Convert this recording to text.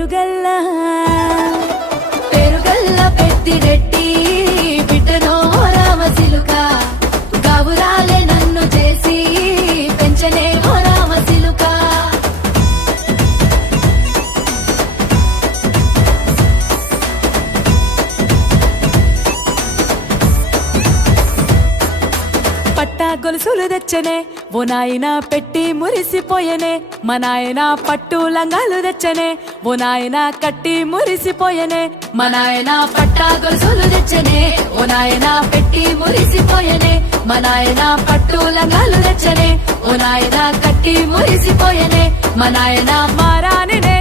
పేరుగల్లా పెద్దిరెడ్డి బిడ్డనో రామసిలుక గావురాలే నన్ను చేసి పెంచనే రామసిలుక పట్టా గొలుసులు తెచ్చనే ఓ నాయన పెట్టి మురిసిపోయనే మా నాయన పట్టు లంగాలు తెచ్చనే ఓ నాయన కట్టి మురిసిపోయనే మా నాయన పట్టా గొలుసులు తెచ్చనే ఓ నాయన పెట్టి మురిసిపోయనే మా నాయన పట్టు లంగాలు తెచ్చనే ఓ నాయన కట్టి మురిసిపోయనే మా నాయన మారానినే